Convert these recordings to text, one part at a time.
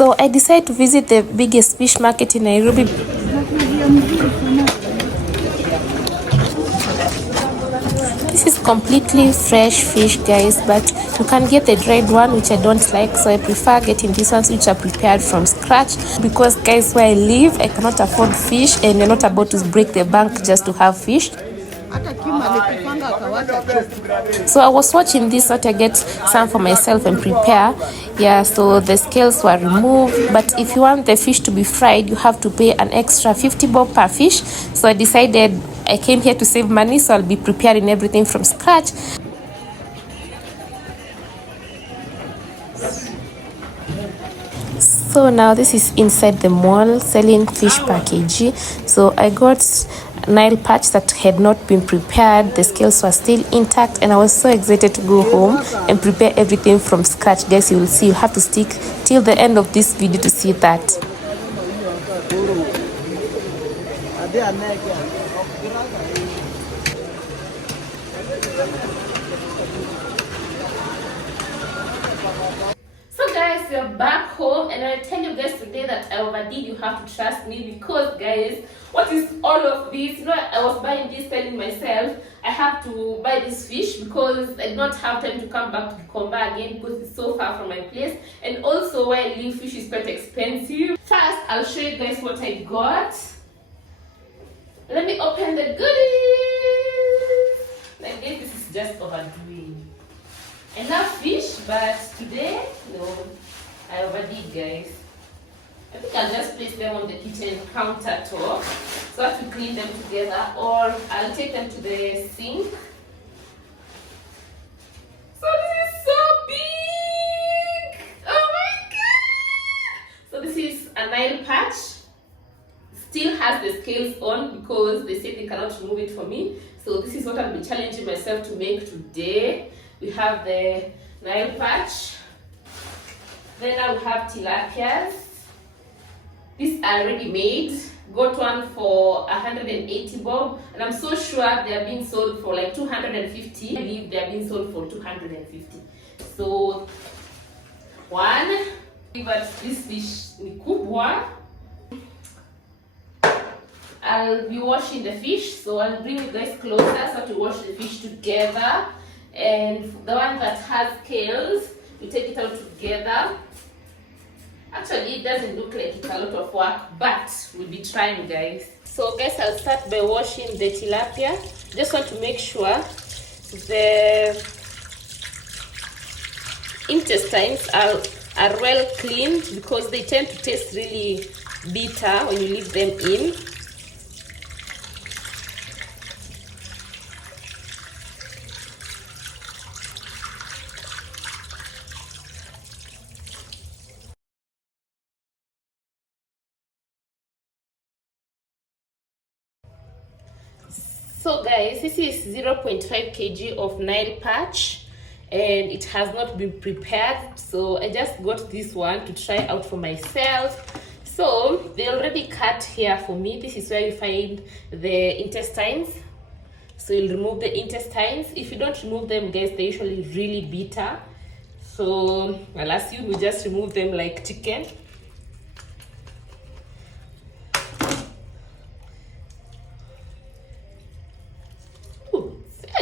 So I decided to visit the biggest fish market in Nairobi. This is completely fresh fish, guys, but you can get the dried one, which I don't like, so I prefer getting these ones which are prepared from scratch, because guys, where I live I cannot afford fish, and you're not about to break the bank just to have fish. So I was watching this so to get some for myself and prepare. Yeah, so the scales were removed, but if you want the fish to be fried, you have to pay an extra 50 bob per fish. So I decided I came here to save money, so I'll be preparing everything from scratch. So now this is inside the mall selling fish per kg. So I got Nile patch that had not been prepared. The scales were still intact, and I was so excited to go home and prepare everything from scratch. Guys, you will see, you have to stick till the end of this video to see that. So guys, we are back home, and I tell you guys today that I overdid. You have to trust me, because guys, what is all of this? You know, I was buying this, telling myself I have to buy this fish because I did not have time to come back to Gikomba again, because it's so far from my place, and also where I live, fish is quite expensive. First, I'll show you guys what I got. Let me open the goodies. I guess this is just overdoing. I love fish, but today, no, I overdid, guys. I think I'll just place them on the kitchen countertop so I have to clean them together, or I'll take them to the sink. So this is so big! Oh my god! So this is a Nile patch. Still has the scales on because they say they cannot remove it for me. So this is what I'll be challenging myself to make today. We have the Nile patch. Then I will have tilapias. These are ready made. Got one for 180 bob, and I'm so sure they are being sold for like 250. I believe they are being sold for 250. So one. But this fish ni kubwa. I'll be washing the fish, so I'll bring you guys closer so to wash the fish together. And the one that has scales, we take it out together. Actually, it doesn't look like it's a lot of work, but we'll be trying, guys. So guys, I'll start by washing the tilapia. Just want to make sure the intestines are well cleaned, because they tend to taste really bitter when you leave them in. So guys, this is 0.5 kg of Nile patch, and it has not been prepared, so I just got this one to try out for myself. So they already cut here for me. This is where you find the intestines, so you'll remove the intestines. If you don't remove them, guys, they're usually really bitter, so I'll assume you just remove them like chicken.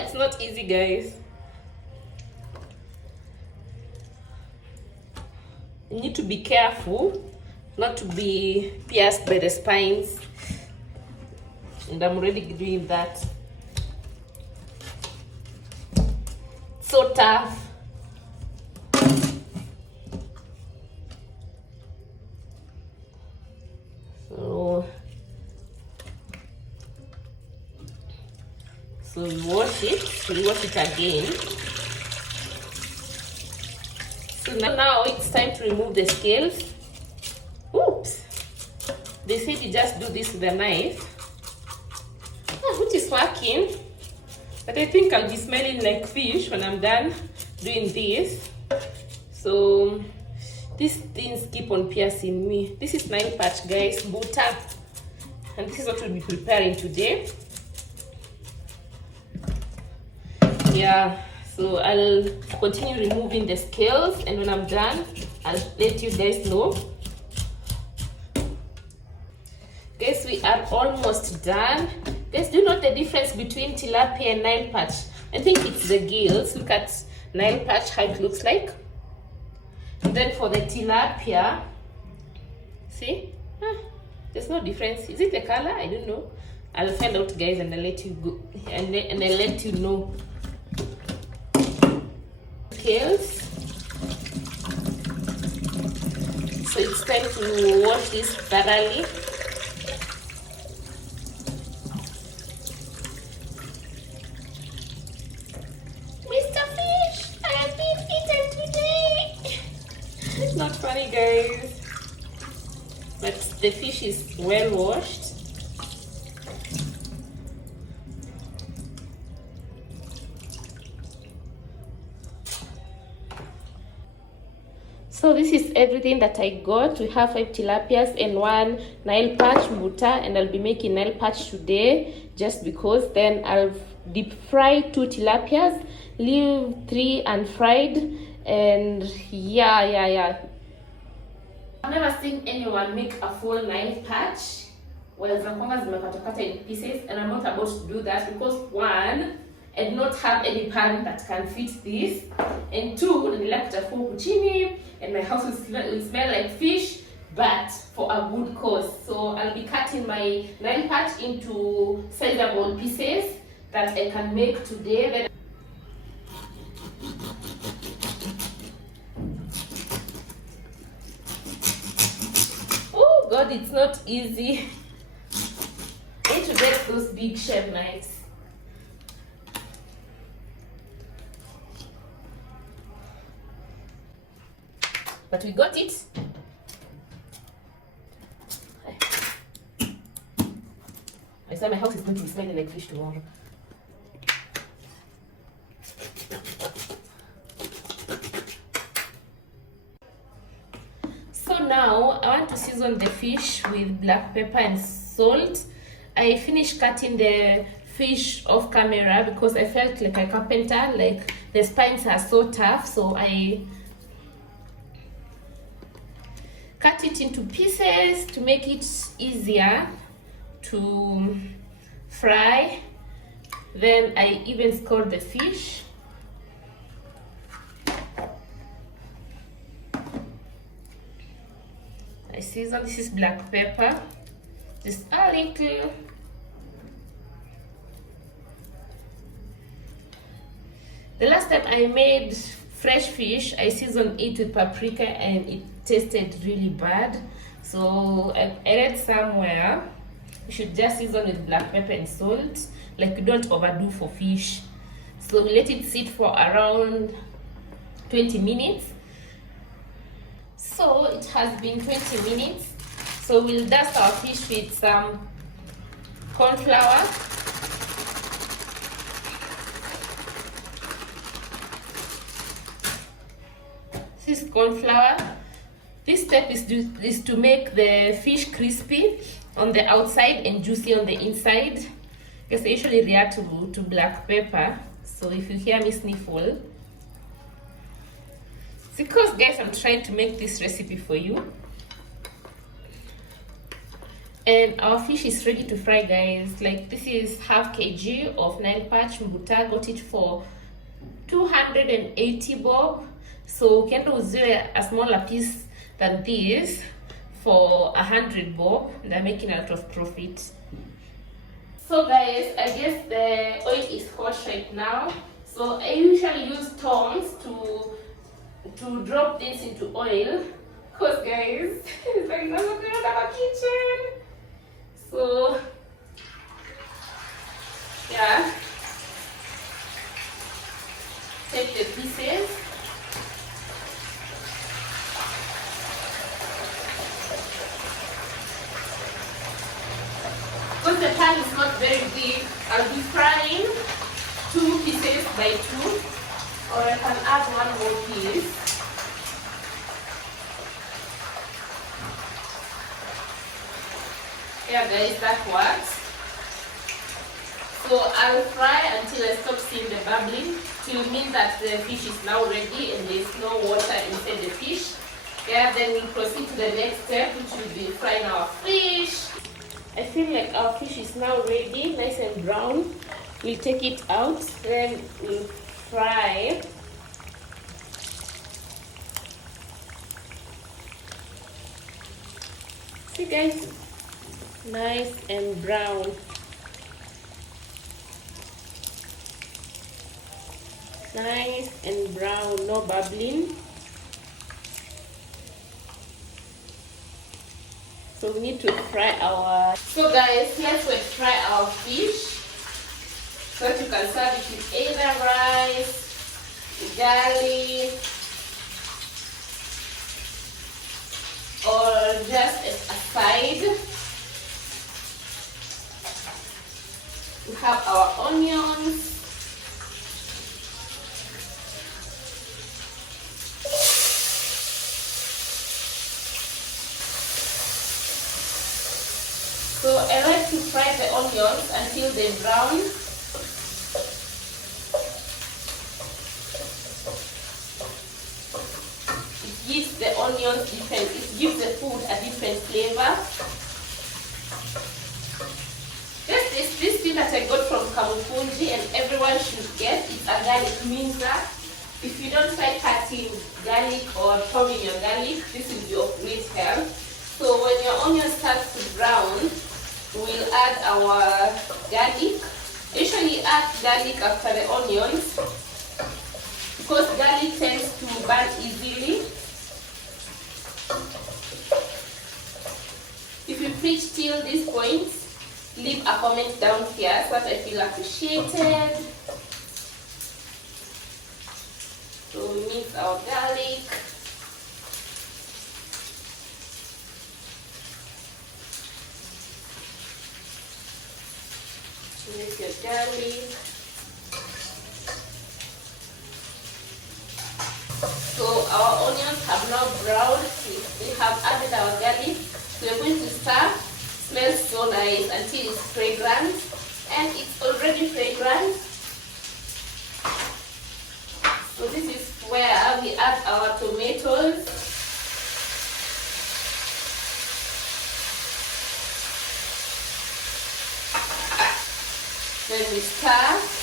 It's not easy, guys. You need to be careful not to be pierced by the spines, and I'm already doing that. So tough. So we wash it again. So now it's time to remove the scales. Oops! They said you just do this with a knife, which is working. But I think I'll be smelling like fish when I'm done doing this. So these things keep on piercing me. This is Nile patch, guys, butter. And this is what we'll be preparing today. Yeah, so I'll continue removing the scales, and when I'm done, I'll let you guys know. are almost done. Guys, do you know the difference between tilapia and Nile perch? I think it's the gills. Look at Nile perch, how it looks like. And then for the tilapia, see? There's no difference. Is it the color? I don't know. I'll find out, guys, and I'll let you go. And I'll let you know. Scales. So it's time to wash this thoroughly. Mr. Fish, I have been eaten today. It's not funny, guys. But the fish is well washed. So this is everything that I got. We have 5 tilapias and 1 Nile perch mbuta, and I'll be making Nile perch today just because. Then I'll deep fry 2 tilapias, leave 3 unfried, and yeah. I've never seen anyone make a full Nile perch while Gikomba zimekatakata in pieces, and I'm not about to do that because 1, I do not have any pan that can fit this, and 2, nilikuwa kuchafua huku chini, and my house will smell like fish, but for a good cause. So I'll be cutting my Nile perch into sizable pieces that I can make today. Then oh God, it's not easy. I need to get those big chef knives. But we got it. I said my house is going to be smelling like fish tomorrow. So now I want to season the fish with black pepper and salt. I finished cutting the fish off camera because I felt like a carpenter, like the spines are so tough, so I cut it into pieces to make it easier to fry. Then I even scored the fish. I season. This is black pepper, just a little. The last time I made fresh fish, I seasoned it with paprika and it tasted really bad. So I read somewhere you should just season with black pepper and salt, like you don't overdo for fish. So we let it sit for around 20 minutes. So it has been 20 minutes. So we'll dust our fish with some corn flour. This is corn flour. This step is to make the fish crispy on the outside and juicy on the inside. Because I usually react to black pepper. So if you hear me sniffle, it's because, guys, I'm trying to make this recipe for you. And our fish is ready to fry, guys. Like, this is half kg of Nile perch mbuta. Got it for 280 bob. So we can do a smaller piece than this for 100 bob. They're making a lot of profit. So guys, I guess the oil is hot right now. So I usually use tongs to drop this into oil. Cause guys, it's like not good in our kitchen. So yeah, take the pieces. Because the pan is not very big, I'll be frying 2 pieces by 2, or I can add 1 more piece. Yeah guys, that works. So I'll fry until I stop seeing the bubbling, to mean that the fish is now ready and there's no water inside the fish. Yeah, then we'll proceed to the next step, which will be frying our fish. I feel like our fish is now ready, nice and brown. We'll take it out, then we'll fry. See guys, nice and brown. Nice and brown, no bubbling. So we need to fry our... So guys, let's fry our fish so that you can serve it with either rice, garlic, or just as a side. We have our onions. So I like to fry the onions until they brown. It gives the onions different, it gives the food a different flavor. This thing that I got from Kamufunji and everyone should get is a garlic mincer. If you don't try cutting garlic or chopping your garlic, this will be of great help. So when your onion starts to brown, we'll add our garlic. Usually add garlic after the onions because garlic tends to burn easily. If you preach till this point, leave a comment down here so that I feel appreciated. So we mix our garlic. Mix your garlic. So our onions have now browned. We have added our garlic. So we're going to stir. Smells so nice until it's fragrant, and it's already fragrant. So this is where we add our tomatoes. Then we stir.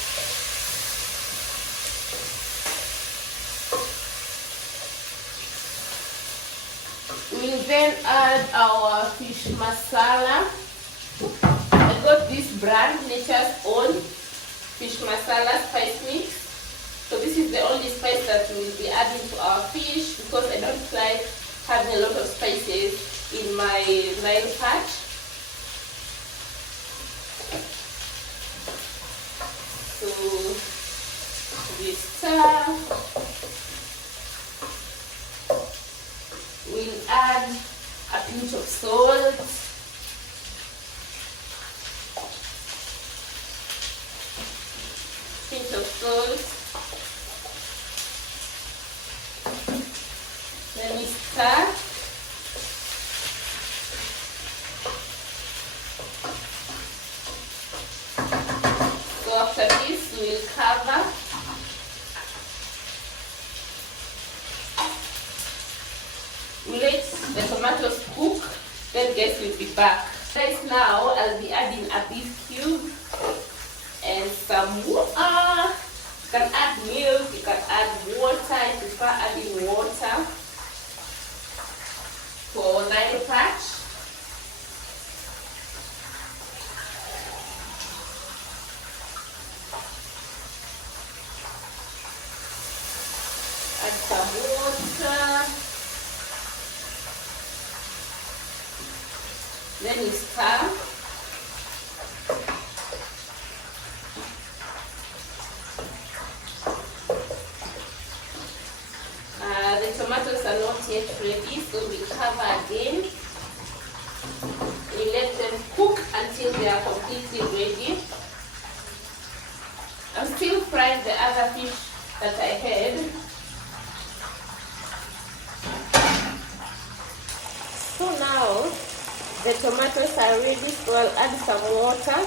We'll then add our fish masala. I got this brand, Nature's Own Fish Masala Spice Mix. So this is the only spice that we will be adding to our fish because I don't like having a lot of spices in my Nile patch. So we stir. We'll add a pinch of salt. Pinch of salt. Then we stir. So after this, we'll cover. We let the tomatoes cook, then guys will be back. Guys, now I'll be adding a beef cube and some water. You can add milk, you can add water. I prefer adding water for Nile patch. Add some water. Then we stir. The tomatoes are not yet ready, so we cover again. We let them cook until they are completely ready. I'm still frying the other fish that I had. So now the tomatoes are ready, so I'll add some water.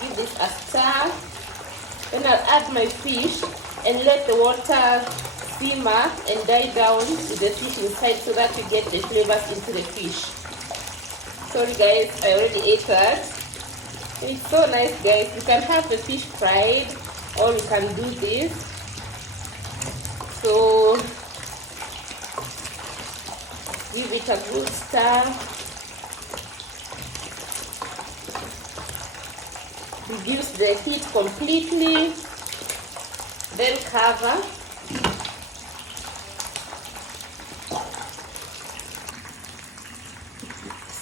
Give this a stir. Then I'll add my fish and let the water simmer and die down with the fish inside so that you get the flavors into the fish. Sorry guys, I already ate that. It's so nice guys. You can have the fish fried or you can do this. So give it a good stir. Reduce the heat completely, then cover.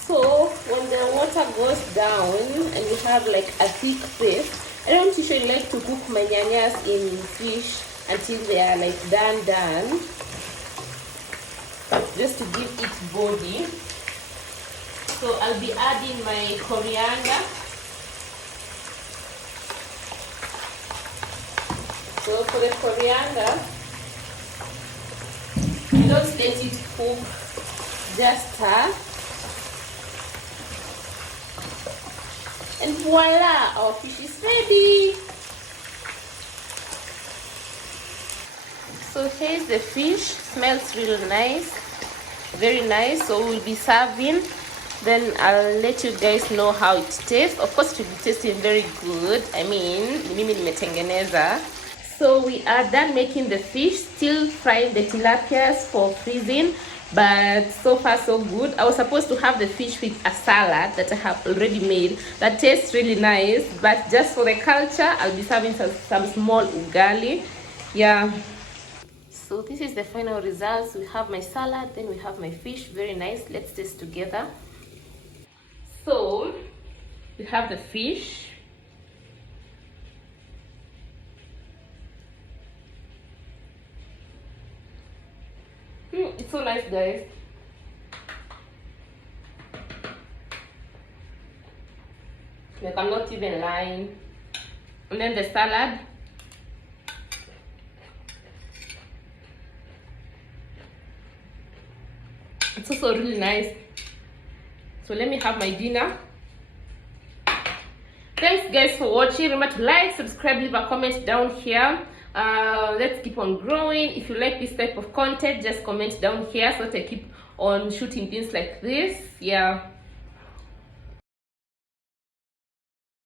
So when the water goes down and you have like a thick paste, I don't usually like to cook my nyanyas in fish until they are like done, just to give it body. So I'll be adding my coriander. So for the coriander, don't let it cook, just stir. And voila, our fish is ready. So here's the fish. Smells really nice, very nice. So we'll be serving. Then I'll let you guys know how it tastes. Of course, it will be tasting very good. I mean, mimi nimetengeneza. So we are done making the fish, still frying the tilapias for freezing, but so far so good. I was supposed to have the fish with a salad that I have already made that tastes really nice, but just for the culture, I'll be serving some small ugali. Yeah. So this is the final results. We have my salad, then we have my fish. Very nice. Let's taste together. So we have the fish. It's so nice guys. Like I'm not even lying. And then the salad. It's also really nice. So let me have my dinner. Thanks guys for watching. Remember to like, subscribe, leave a comment down here. Let's keep on growing. If you like this type of content, just comment down here so that I keep on shooting things like this. Yeah.